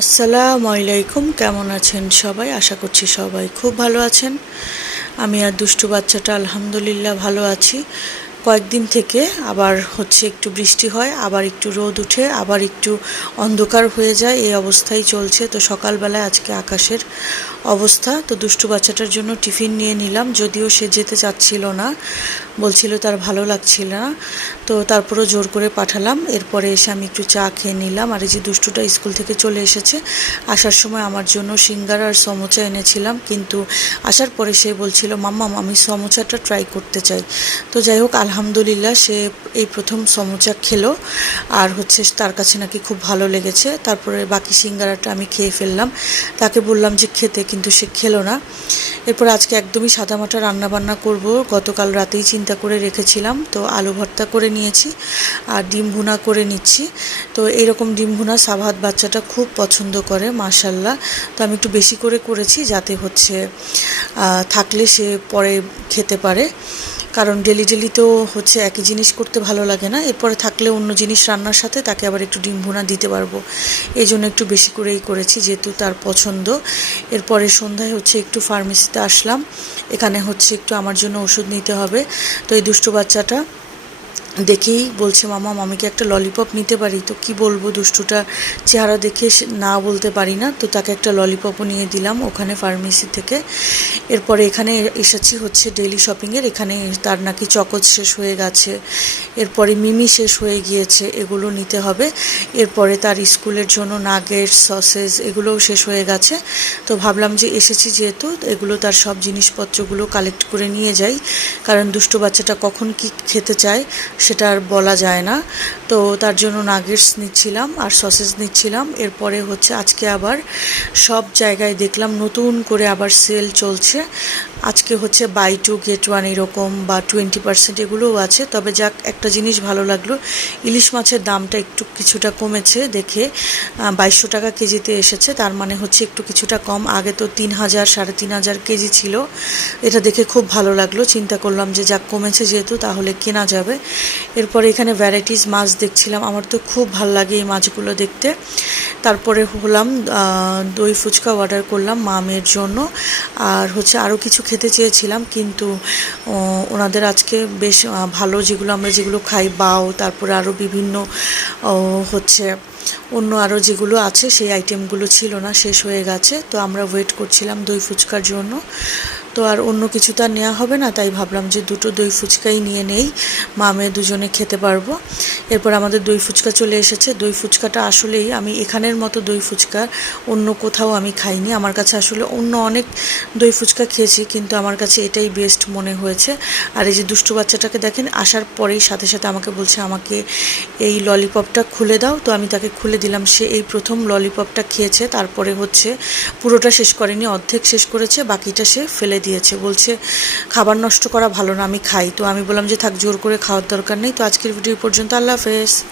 আসসালামু আলাইকুম, কেমন আছেন সবাই? আশা করছি সবাই খুব ভালো আছেন। আমি আর দুষ্টু বাচ্চাটা আলহামদুলিল্লাহ ভালো আছি। কয়েকদিন থেকে আবার হচ্ছে একটু বৃষ্টি হয়, আবার একটু রোদ উঠে, আবার একটু অন্ধকার হয়ে যায়, এই অবস্থাই চলছে। তো সকালবেলায় আজকে আকাশের অবস্থা, তো দুষ্টু বাচ্চাটার জন্য টিফিন নিয়ে নিলাম, যদিও সে যেতে চাচ্ছিল না, বলছিল তার ভালো লাগছিল না, তো তারপরেও জোর করে পাঠালাম। এরপরে এসে আমি একটু চা খেয়ে নিলাম, আর এই যে দুষ্টুটা স্কুল থেকে চলে এসেছে, আসার সময় আমার জন্য সিঙ্গার আর সমোচা এনেছিলাম, কিন্তু আসার পরে সে বলছিল মাম্মাম আমি সমোচাটা ট্রাই করতে চাই। তো যাই হোক আলহামদুলিল্লাহ সে এই প্রথম সমুচা খেলো। আর হচ্ছে তার কাছে নাকি খুব ভালো লেগেছে। তারপরে বাকি সিঙ্গারাটা আমি খেয়ে ফেললাম। তাকে বললাম যে খেতে, কিন্তু সে খেলো না। এরপর আজকে একদমই সাদামাটা রান্না বান্না করব। গতকাল রাতেই চিন্তা করে রেখেছিলাম। তো আলু ভর্তা করে নিয়েছি আর ডিম ভুনা করে নিচ্ছি। তো এইরকম ডিম ভুনা সাভাত বাচ্চাটা খুব পছন্দ করে মাশাল্লাহ তো আমি একটু বেশি করে করেছি যাতে হচ্ছে থাকলে সে পরে খেতে পারে। কারণ ডেলি ডেলি তো হচ্ছে একই জিনিস করতে ভালো লাগে না। এরপরে থাকলে অন্য জিনিস রান্নার সাথে তাকে আবার একটু ডিম ভুনা দিতে পারব। এই জন্য একটু বেশি করেই করেছি যেহেতু তার পছন্দ। এরপরে সন্ধ্যায় হচ্ছে একটু ফার্মেসিতে আসলাম। এখানে হচ্ছে একটু আমার জন্য ওষুধ নিতে হবে। তো এই দুষ্টু বাচ্চাটা দেখেই বলছে, মামা, মামিকে একটা ললিপপ নিতে পারি? তো কি বলব, দুষ্টুটা চেহারা দেখে না বলতে পারি না। তো তাকে একটা ললিপপও নিয়ে দিলাম ওখানে ফার্মেসি থেকে। এরপরে এখানে এসেছি হচ্ছে ডেলি শপিংয়ের এখানে তার নাকি চকচ শেষ হয়ে গেছে। এরপরে মিমি শেষ হয়ে গিয়েছে, এগুলো নিতে হবে। এরপরে তার স্কুলের জন্য নাগেট সসেস এগুলোও শেষ হয়ে গেছে। তো ভাবলাম যে এসেছি যেহেতু, এগুলো তার সব জিনিসপত্রগুলো কালেক্ট করে নিয়ে যাই। কারণ দুষ্ট বাচ্চাটা কখন কি খেতে চায় সেটা আর বলা যায় না। তো তার জন্য নাগেটস নিচ্ছিলাম আর সসেস নিচ্ছিলাম। এরপরে হচ্ছে আজকে আবার সব জায়গায় দেখলাম নতুন করে আবার সেল চলছে। আজকে হচ্ছে বাই টু গেট ওয়ান এরকম বা টোয়েন্টি পার্সেন্ট এগুলোও আছে। তবে যাক, একটা জিনিস ভালো লাগল, ইলিশ মাছের দামটা একটু কিছুটা কমেছে দেখে বাইশশো টাকা কেজিতে এসেছে। তার মানে হচ্ছে একটু কিছুটা কম। আগে তো তিন হাজার, সাড়ে তিন হাজার কেজি ছিল। এটা দেখে খুব ভালো লাগল। চিন্তা করলাম যে যাক, কমেছে যেহেতু, তাহলে কেনা যাবে। এরপরে এখানে ভ্যারাইটিস মাছ দেখছিলাম। আমার তো খুব ভালো লাগে এই মাছগুলো দেখতে। তারপরে হলাম দই ফুচকা অর্ডার করলাম মামের জন্য। আর হচ্ছে আরও কিছু খেতে চেয়েছিলাম, কিন্তু ওনাদের আজকে বেশ ভালো যেগুলো আমরা যেগুলো খাই, বাও, তারপরে আরও বিভিন্ন হচ্ছে অন্য আরও যেগুলো আছে, সেই আইটেমগুলো ছিল না, শেষ হয়ে গেছে। তো আমরা ওয়েট করছিলাম দই ফুচকার জন্য। তো আর অন্য কিছু তো আর নেওয়া হবে না, তাই ভাবলাম যে দুটো দই ফুচকাই নিয়ে নেই, মা মেয়ে দুজনে খেতে পারব। এরপর আমাদের দই ফুচকা চলে এসেছে। দই ফুচকাটা আসলেই আমি এখানের মতো দই ফুচকা অন্য কোথাও আমি খাইনি। আমার কাছে আসলে অন্য অনেক দই ফুচকা খেয়েছি, কিন্তু আমার কাছে এটাই বেস্ট মনে হয়েছে। আর এই যে দুষ্টু বাচ্চাটাকে দেখেন, আসার পরেই সাথে সাথে আমাকে বলছে, আমাকে এই ললিপপটা খুলে দাও। তো আমি তাকে খুলে দিলাম। সে এই প্রথম ললিপপটা খেয়েছে, তারপরে হচ্ছে পুরোটা শেষ করেনি, অর্ধেক শেষ করেছে, বাকিটা সে ফেলে দিয়েছে। বলছে, খাবার নষ্ট করা ভালো না, আমি খাই। তো আমি বললাম যে, থাক, জোর করে খাওয়ার দরকার নেই। তো আজকের ভিডিও পর্যন্ত। আল্লাহ lovers.